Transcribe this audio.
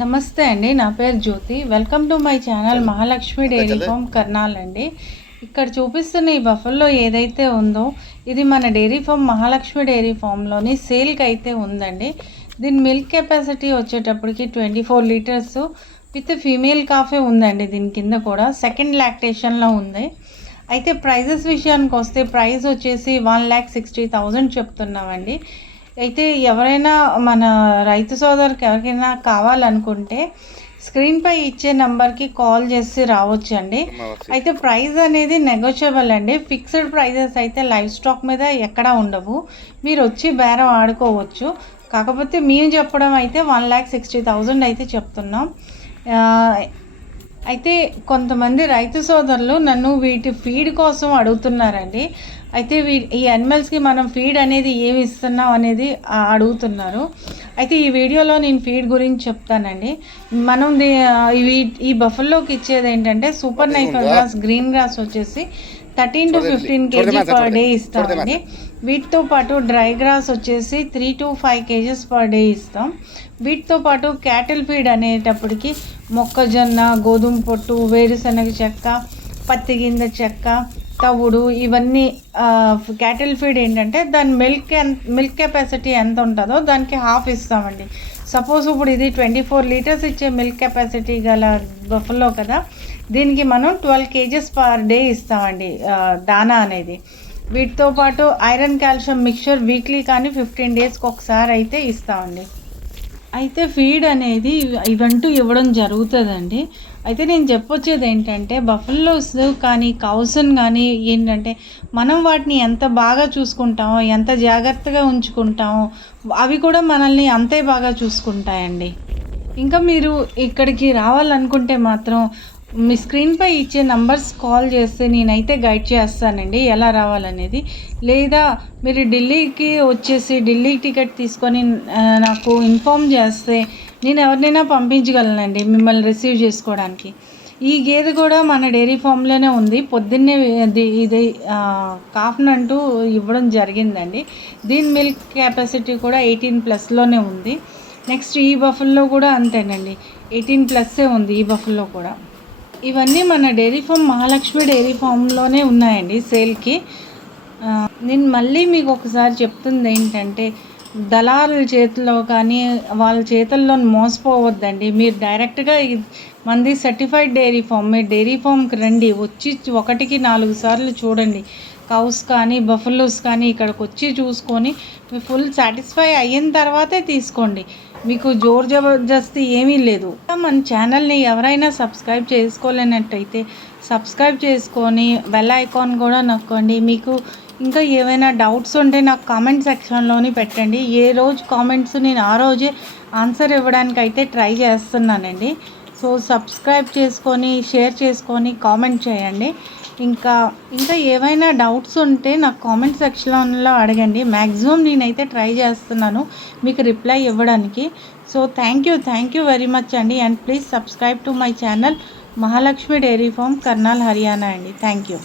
నమస్తే అండి. నా పేరు Jyothi. Welcome to my channel Mahalakshmi dairy farm Karnal అండి. ఇక్కడ చూపిస్తున్న ఈ బఫల్లో ఏదైతే ఉందో ఇది మన డైరీ ఫామ్ మహాలక్ష్మి డైరీ ఫామ్లోని సేల్కి అయితే ఉందండి. దీని మిల్క్ కెపాసిటీ వచ్చేటప్పటికి 24 లీటర్స్ విత్ ఫీమేల్ కాఫే ఉందండి. దీని కింద కూడా సెకండ్ లాక్టేషన్లో ఉంది. అయితే ప్రైజెస్ విషయానికి వస్తే ప్రైస్ వచ్చేసి 1,60,000 చెప్తున్నామండి. అయితే ఎవరైనా మన రైతు సోదరుకి ఎవరికైనా కావాలనుకుంటే స్క్రీన్పై ఇచ్చే నెంబర్కి కాల్ చేసి రావచ్చండి. అయితే ప్రైస్ అనేది నెగోషియబుల్ అండి. ఫిక్స్డ్ ప్రైజెస్ అయితే లైవ్ స్టాక్ మీద ఎక్కడా ఉండవు. మీరు వచ్చి బేరం ఆడుకోవచ్చు. కాకపోతే మేము చెప్పడం అయితే 1,60,000 అయితే చెప్తున్నాం. అయితే కొంతమంది రైతు సోదరులు నన్ను వీటి ఫీడ్ కోసం అడుగుతున్నారండి. అయితే ఈ యానిమల్స్కి మనం ఫీడ్ అనేది ఏమి ఇస్తున్నాం అనేది అడుగుతున్నారు. అయితే ఈ వీడియోలో నేను ఫీడ్ గురించి చెప్తానండి. మనం ఈ బఫల్లోకి ఇచ్చేది ఏంటంటే సూపర్ నైఫర్ గ్రాస్, గ్రీన్ గ్రాస్ వచ్చేసి 13 to 15 kg పర్ డే ఇస్తామండి. వీటితో పాటు డ్రై గ్రాస్ వచ్చేసి 3 to 5 kgs పర్ డే ఇస్తాం. వీటితో పాటు క్యాటిల్ ఫీడ్ అనేటప్పటికి మొక్కజొన్న, గోధుమ పొట్టు, వేరుశనగ చెక్క, పత్తి గింజ చెక్క, తవుడు ఇవన్నీ క్యాటిల్ ఫీడ్ ఏంటంటే దాని మిల్క్ కెపాసిటీ ఎంత ఉంటుందో దానికి హాఫ్ ఇస్తామండి. సపోజ్ ఇప్పుడు ఇది 24 లీటర్స్ ఇచ్చే మిల్క్ కెపాసిటీ గల బఫల్లో కదా, దీనికి మనం 12 kgs పర్ డే ఇస్తామండి దానా అనేది. వీటితో పాటు ఐరన్ కాల్షియం మిక్చర్ వీక్లీ కానీ 15 డేస్కి ఒకసారి అయితే ఇస్తామండి. అయితే ఫీడ్ అనేది ఇవంటూ ఇవ్వడం జరుగుతుందండి. అయితే నేను చెప్పొచ్చేది ఏంటంటే బఫెల్లోస్ కానీ కౌసన్ కానీ ఏంటంటే మనం వాటిని ఎంత బాగా చూసుకుంటామో, ఎంత జాగ్రత్తగా ఉంచుకుంటామో అవి కూడా మనల్ని అంతే బాగా చూసుకుంటాయండి. ఇంకా మీరు ఇక్కడికి రావాలనుకుంటే మాత్రం మీ స్క్రీన్పై ఇచ్చే నంబర్స్ కాల్ చేస్తే నేనైతే గైడ్ చేస్తానండి ఎలా రావాలనేది. లేదా మీరు ఢిల్లీకి వచ్చేసి ఢిల్లీ టికెట్ తీసుకొని నాకు ఇన్ఫామ్ చేస్తే నేను ఎవరినైనా పంపించగలనండి మిమ్మల్ని రిసీవ్ చేసుకోవడానికి. ఈ గేదె కూడా మన డైరీ ఫామ్లోనే ఉంది. పొద్దున్నే ఇది కాఫ్నంటూ ఇవ్వడం జరిగిందండి. దీని మిల్క్ కెపాసిటీ కూడా 18+ ఉంది. నెక్స్ట్ ఈ బఫల్లో కూడా అంతేనండి, 18+ ఉంది ఈ బఫల్లో కూడా. ఇవన్నీ మన డైరీ ఫామ్ మహాలక్ష్మి డైరీ ఫామ్లోనే ఉన్నాయండి సేల్కి. నేను మళ్ళీ మీకు ఒకసారి చెప్తుంది ఏంటంటే దళారుల చేతిలో కానీ వాళ్ళ చేతుల్లో మోసపోవద్దండి. మీరు డైరెక్ట్గా మంది సర్టిఫైడ్ డైరీ ఫామ్, మీరు డైరీ ఫామ్కి రండి, వచ్చి 1-4 సార్లు చూడండి. కౌస్ కానీ బఫెలోస్ కానీ ఇక్కడికి వచ్చి చూసుకొని మీరు ఫుల్ సాటిస్ఫై అయిన తర్వాతే తీసుకోండి. మీకు జోర్ జబర్దస్తి ఏమీ లేదు. మన ఛానల్ని ఎవరైనా సబ్స్క్రైబ్ చేసుకోలేనట్టయితే సబ్స్క్రైబ్ చేసుకొని బెల్ ఐకాన్ కూడా నొక్కండి. మీకు ఇంకా ఏమైనా డౌట్స్ ఉంటే నాకు కామెంట్ సెక్షన్లోని పెట్టండి. ఏ రోజు కామెంట్స్ నేను ఆ రోజే ఆన్సర్ ఇవ్వడానికి అయితే ట్రై చేస్తున్నానండి. సో సబ్స్క్రైబ్ చేసుకొని షేర్ చేసుకొని కామెంట్ చేయండి. ఇంకా ఏవైనా డౌట్స్ ఉంటే నాకు కామెంట్ సెక్షన్లో అడగండి. మ్యాక్సిమం నేనైతే ట్రై చేస్తున్నాను మీకు రిప్లై ఇవ్వడానికి. So thank you very much అండి. And please subscribe to my channel Mahalakshmi dairy farm Karnal, Haryana అండి. Thank you.